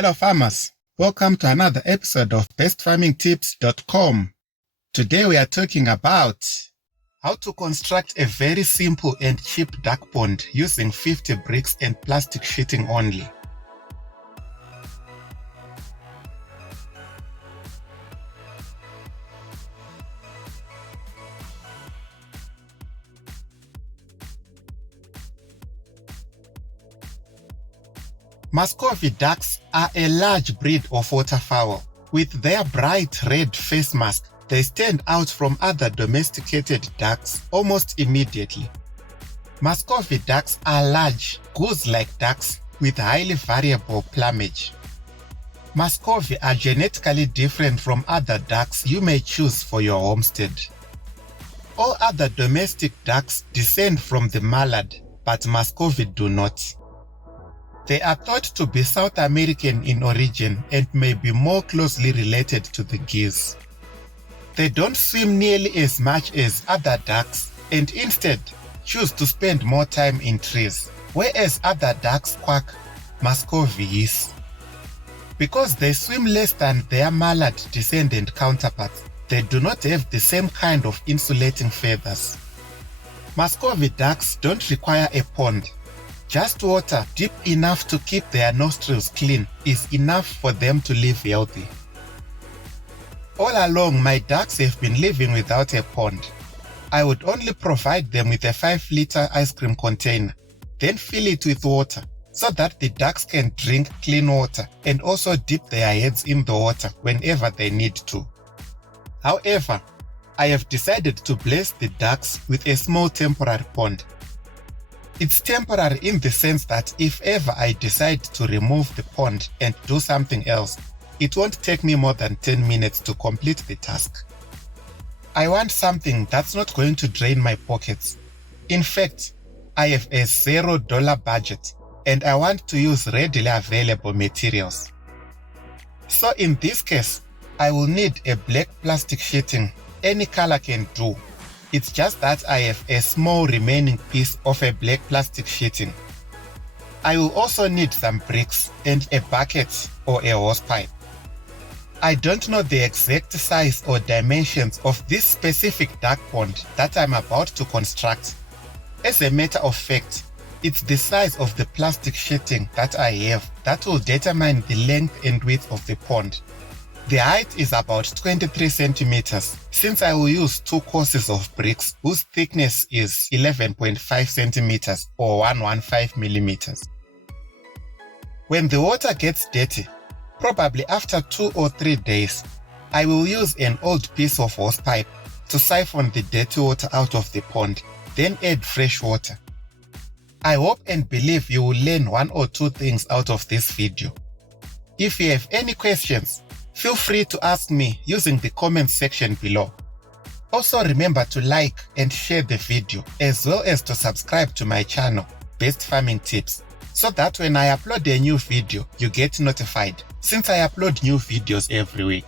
Hello farmers, welcome to another episode of bestfarmingtips.com. Today we are talking about how to construct a very simple and cheap duck pond using 50 bricks and plastic sheeting only. Muscovy ducks are a large breed of waterfowl. With their bright red face mask, they stand out from other domesticated ducks almost immediately. Muscovy ducks are large, goose-like ducks with highly variable plumage. Muscovy are genetically different from other ducks you may choose for your homestead. All other domestic ducks descend from the mallard, but Muscovy do not. They are thought to be South American in origin and may be more closely related to the geese. They don't swim nearly as much as other ducks and instead choose to spend more time in trees, whereas other ducks quack, Muscovy hiss. Because they swim less than their mallard descendant counterparts, they do not have the same kind of insulating feathers. Muscovy ducks don't require a pond. Just water deep enough to keep their nostrils clean is enough for them to live healthy. All along, my ducks have been living without a pond. I would only provide them with a 5-liter ice cream container, then fill it with water so that the ducks can drink clean water and also dip their heads in the water whenever they need to. However, I have decided to bless the ducks with a small temporary pond. It's temporary in the sense that if ever I decide to remove the pond and do something else, it won't take me more than 10 minutes to complete the task. I want something that's not going to drain my pockets. In fact, I have a $0 budget and I want to use readily available materials. So in this case, I will need a black plastic sheeting. Any color can do. It's just that I have a small remaining piece of a black plastic sheeting. I will also need some bricks and a bucket or a hosepipe. I don't know the exact size or dimensions of this specific duck pond that I'm about to construct. As a matter of fact, it's the size of the plastic sheeting that I have that will determine the length and width of the pond. The height is about 23 centimeters since I will use 2 courses of bricks whose thickness is 11.5 centimeters or 115 millimeters. When the water gets dirty, probably after 2 or 3 days, I will use an old piece of hosepipe to siphon the dirty water out of the pond, then add fresh water. I hope and believe you will learn 1 or 2 things out of this video. If you have any questions, feel free to ask me using the comment section below. Also remember to like and share the video as well as to subscribe to my channel, Best Farming Tips, so that when I upload a new video, you get notified since I upload new videos every week.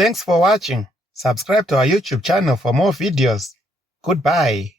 Thanks for watching. Subscribe to our YouTube channel for more videos. Goodbye.